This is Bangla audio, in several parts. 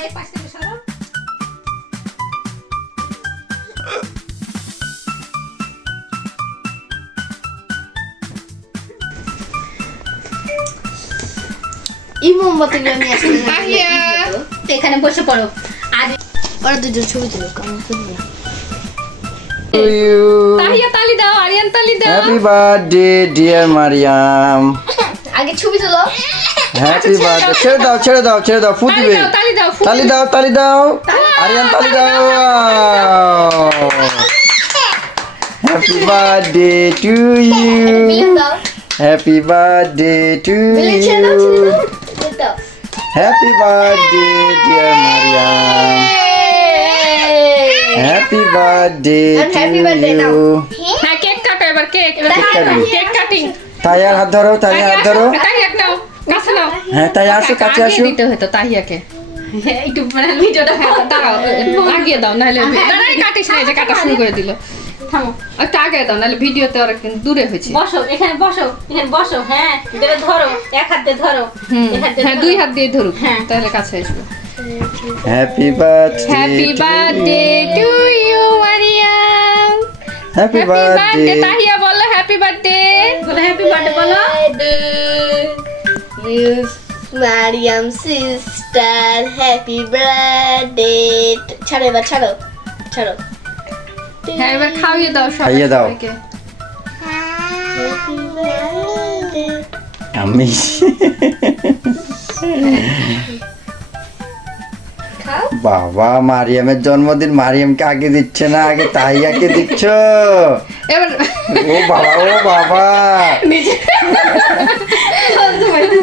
এই পাশ থেকে সরো। এই মোমবাতিগুলো নিয়ে আসলে তাহিয়া তো এখানে বসে পড়ো আর ওরা দুজন ছবি তুলো কেমন তুলবে To you. তাহিয়া তালি দাও আরিয়ান তালি দাও Happy birthday, dear Mariam. আগে ছবি তুলো Happy birthday. ছেড়ে দাও, ফুট তালি দিবে। দাও তালি দাও তালি দাও। আরিয়ান তালি দাও। Happy birthday to billion you. দাও Happy birthday to বিলিয়ন ছেড়ে দাও you. দাও Happy birthday, dear Mariam. Happy birthday And to happy birthday now. you. হ্যাঁ কেক কাটো এবার কেক কাটি। কেক কাটিং তাইয়ার হাত ধরো। তাহিয়া নাও কাছে নাও হ্যাঁ তাই আসো কাছে আগে আসো। দিতে হতো তাহিয়াকে একটু মানে ভিডিওটা দাঁড়াও আগিয়ে দাও নাহলে দাঁড়াই কাটিস না এই যে কাটা শুরু করে দিল থামো একটু আগে দাও নাহলে ভিডিওতে ওরা কিন্তু দূরে হয়েছে বসো এখানে বসো হ্যাঁ ধরে ধরো এক হাত দিয়ে ধরো এক হাত দিয়ে হ্যাঁ দুই হাত দিয়ে ধরুক হ্যাঁ। তাহলে কাছে আসবে Happy birthday. Happy to birthday you. To you Mariam Happy happy birthday birthday. Tahiya বলো হ্যাপি বার্থডে বলো হ্যাপি বার্থডে বলো Miss Mariam sister happy birthday ছাড়ো এবার ছাড়ো হ্যাঁ এবার খাইয়ে দাও খাইয়ে দাও। সবাইকে Happy birthday আমি খাও বাবা মারিয়ামের জন্মদিন মারিয়ামকে আগে দিচ্ছে না আগে তাহিয়াকে দিচ্ছ এবার ও বাবা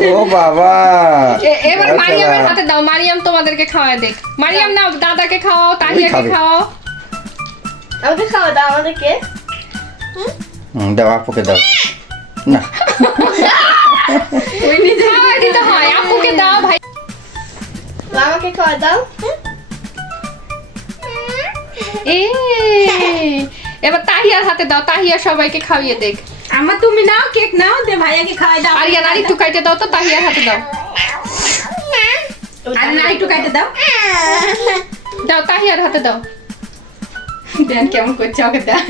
ও বাবা এবার আচ্ছা। মারিয়ামের হাতে দাও মারিয়াম তোমাদেরকে খাওয়ায় দেখ মারিয়াম নাও দাদাকে খাওয়াও তাহিয়াকে খাবে। খাওয়াও আমাকে খাওয়া দাও আমাদেরকে দাও আপুকে দাও না খাওয়াই দিতে হয় আপুকে দাও ভাই আমাকে খাওয়া দাও এবার তাহিয়ার হাতে দাও তাহিয়া সবাইকে খাইয়ে দেখ আমার তুমি নাও কেক নাও দে ভাইয়াকে খাওয়াই দাও আরিয়ান আর একটু কাইটে দাও তো তাহিয়ার হাতে দাও আর না একটু কাটে দাও দাও তাহিয়ার হাতে দাও দেন কেমন করছে ওকে দেয়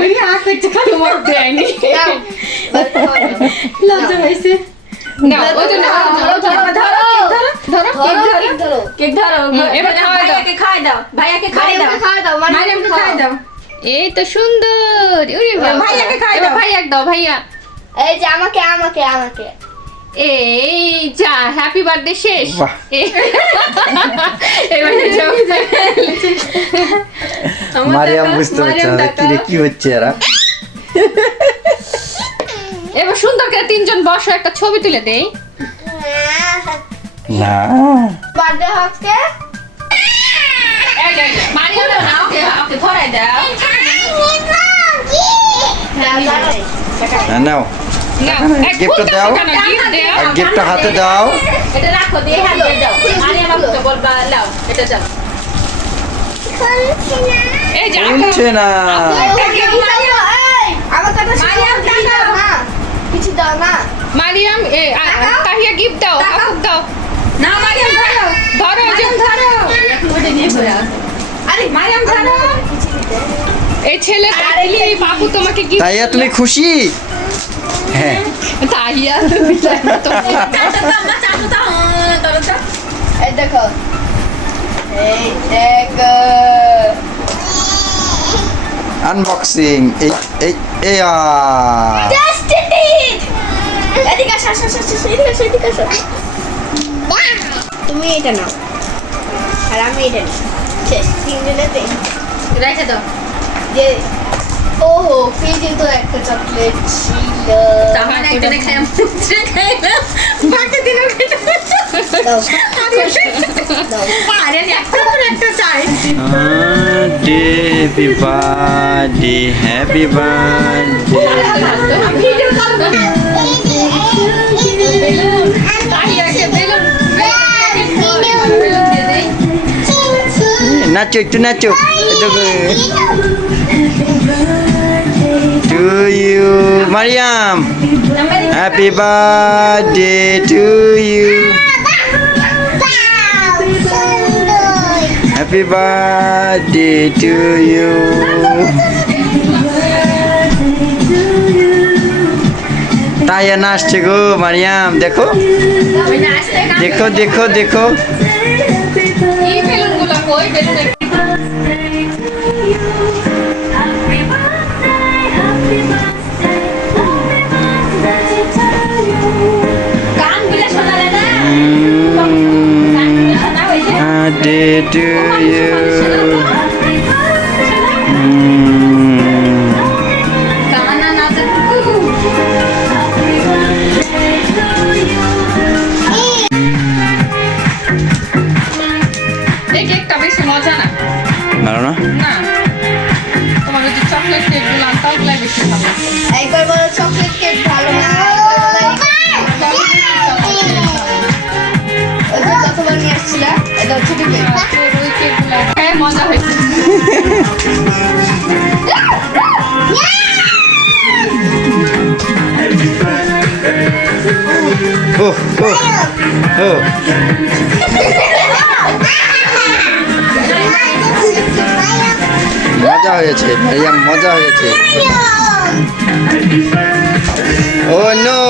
ওই হাত একটু তোমার দেয়নি দাও লজ্জা হয়েছে নাও ওই তো নাও ধরো ধরো ধরো কেক ধরো এবার খাওয়াই দাও। ভাইয়াকে খাওয়াই দাও ভাইয়াকে খাওয়াই দাও মারিয়ামকে খাওয়া দাও মারিয়ামকে খাওয়াই দাও এই তো সুন্দর ওরে বাবা ভাইয়াকে খাইয়ে এবার দাও। ভাইয়াক দাও ভাইয়া এই যে আমাকে এই যা হ্যাপি বার্থডে শেষ বাহ। এবার মারিয়াম বুঝতে পারছে না কি রে কি হচ্ছে এরা এবার সুন্দর করে তিনজন বসো একটা ছবি তুলে দেই না বার্থডে হচ্ছে মারিয়াম নাও ওকে ওকে ধরাই দাও হ্যাঁ দাঁড়াও হ্যাঁ, নাও গিফট gift দাও। দাও আর গিফটটা হাতে দাও এটা রাখো দিয়ে হাত দিয়ে দাও মারিয়াম আমাকে বলবা লাও এটা দাও এই যে বলছে না আমার কথা মারিয়াম, টাকাও। কিছু দাও না মারিয়াম তাহিয়া গিফট দাও আপুক দাও না মারিয়াম ধরো ধরো যে ধরো এখন ওটা নিয়ে ঘুরে আসো আরে মারিয়াম ধরো এই ছেলে দিলি এই বাবু তোমাকে গিফট তাইয়া তুমি খুশি হ্যাঁ তাহিয়া চাচা দাও না চাচা দাও ধরো তো এই দেখো এই দেখো আনবক্সিং এই এই এই জাস্ট ইট এদিকে আসো এদিকে আসো তুমি এটা নাও আর আমি এটা নিই শেষ তিনজনেতে রাইখে দাও যে ওহো ফ্রিজে তো একটা চকলেট ছিল তাহলে একজনে খাই মুচড়ে খাইলাম বাকি দিনও খেতে দাও দাও আরে একটা করে একটা চাই happy birthday happy birthday video call করে তাহিয়াকে বেলুন নাচো একটু নাচো to you Mariam happy birthday to you happy birthday to you. Taiya নাচছে গো মারিয়াম, দেখো দেখো দেখো দেখো। এই বেলুনগুলো কই বেলুন গানগুলো শোনালে না গানগুলো শোনা হয়েছে বার্থডে টু ইউ। গানা নাচে এই কেকটা বেশি মজা না ভালো না? না তোমার যদি চকলেট কেকগুলো আনতাম ওগুলাই বেশি ভালো লাগতো। একবার বলো চকলেট কেক ভালো না, ওই যে যতবার নিয়ে আসছিলা এটা হচ্ছে কেক। ওই কেকগুলো হ্যাঁ মজা হয়েছে। ওহ ওহ ওহ। মজা হয়েছে মারিয়াম, মজা হয়েছে। ও নো,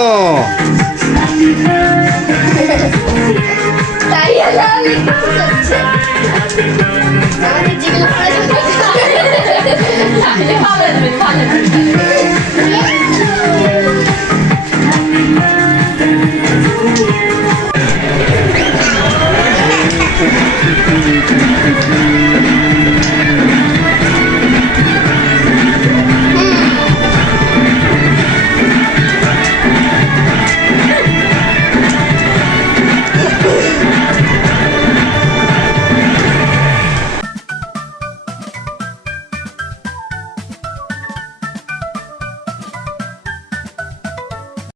তাই আমি করছে আমাদের যেগুলো পড়ে ভালো লাগবে ভালো লাগবে